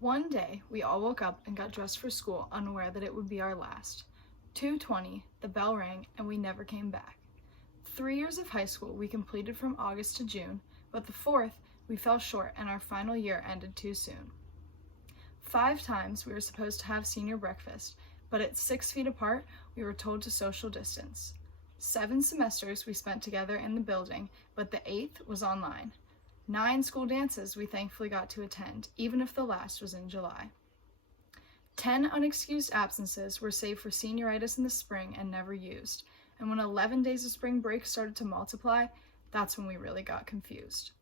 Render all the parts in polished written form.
One day, we all woke up and got dressed for school, unaware that it would be our last. 2:20, the bell rang, and we never came back. 3 years of high school we completed from August to June, but the fourth, we fell short and our final year ended too soon. 5 times we were supposed to have senior breakfast, but at 6 feet apart, we were told to social distance. 7 semesters we spent together in the building, but the 8th was online. 9 school dances we thankfully got to attend, even if the last was in July. 10 unexcused absences were saved for senioritis in the spring and never used, and when 11 days of spring break started to multiply, that's when we really got confused.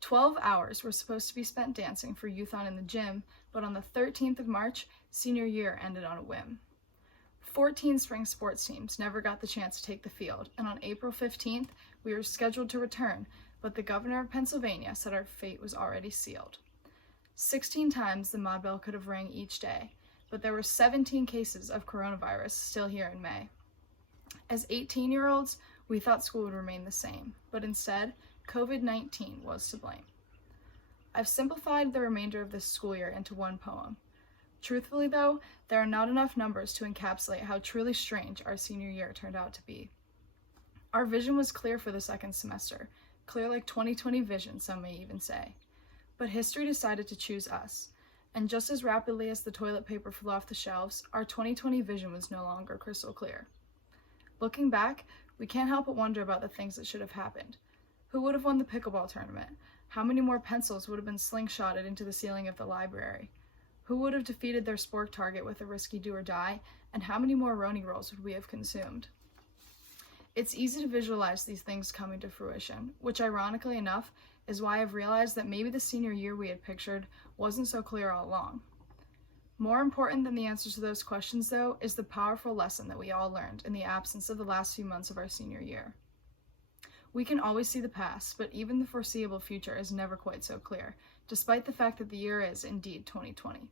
12 hours were supposed to be spent dancing for Youth-On in the gym, but on the 13th of March, senior year ended on a whim. 14 spring sports teams never got the chance to take the field, and on April 15th, we were scheduled to return, but the governor of Pennsylvania said our fate was already sealed. 16 times the mod bell could have rang each day, but there were 17 cases of coronavirus still here in May. As 18-year-olds, we thought school would remain the same, but instead, COVID-19 was to blame. I've simplified the remainder of this school year into one poem. Truthfully though, there are not enough numbers to encapsulate how truly strange our senior year turned out to be. Our vision was clear for the second semester, clear like 20/20 vision, some may even say. But history decided to choose us, and just as rapidly as the toilet paper flew off the shelves, our 20/20 vision was no longer crystal clear. Looking back, we can't help but wonder about the things that should have happened. Who would have won the pickleball tournament? How many more pencils would have been slingshotted into the ceiling of the library? Who would have defeated their spork target with a risky do or die? And how many more Roni rolls would we have consumed? It's easy to visualize these things coming to fruition, which ironically enough is why I've realized that maybe the senior year we had pictured wasn't so clear all along. More important than the answers to those questions, though, is the powerful lesson that we all learned in the absence of the last few months of our senior year. We can always see the past, but even the foreseeable future is never quite so clear, despite the fact that the year is indeed 2020.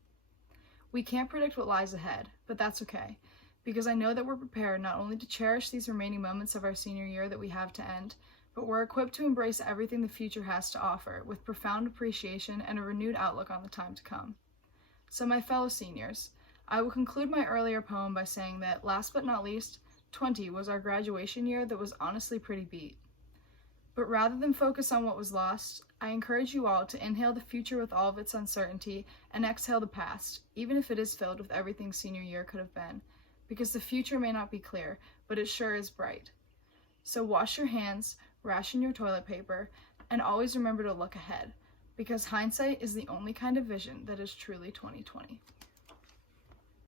We can't predict what lies ahead, but that's okay, because I know that we're prepared not only to cherish these remaining moments of our senior year that we have to end, but we're equipped to embrace everything the future has to offer with profound appreciation and a renewed outlook on the time to come. So my fellow seniors, I will conclude my earlier poem by saying that, last but not least, 20 was our graduation year that was honestly pretty beat. But rather than focus on what was lost, I encourage you all to inhale the future with all of its uncertainty and exhale the past, even if it is filled with everything senior year could have been, because the future may not be clear, but it sure is bright. So wash your hands, ration your toilet paper, and always remember to look ahead, because hindsight is the only kind of vision that is truly 20/20.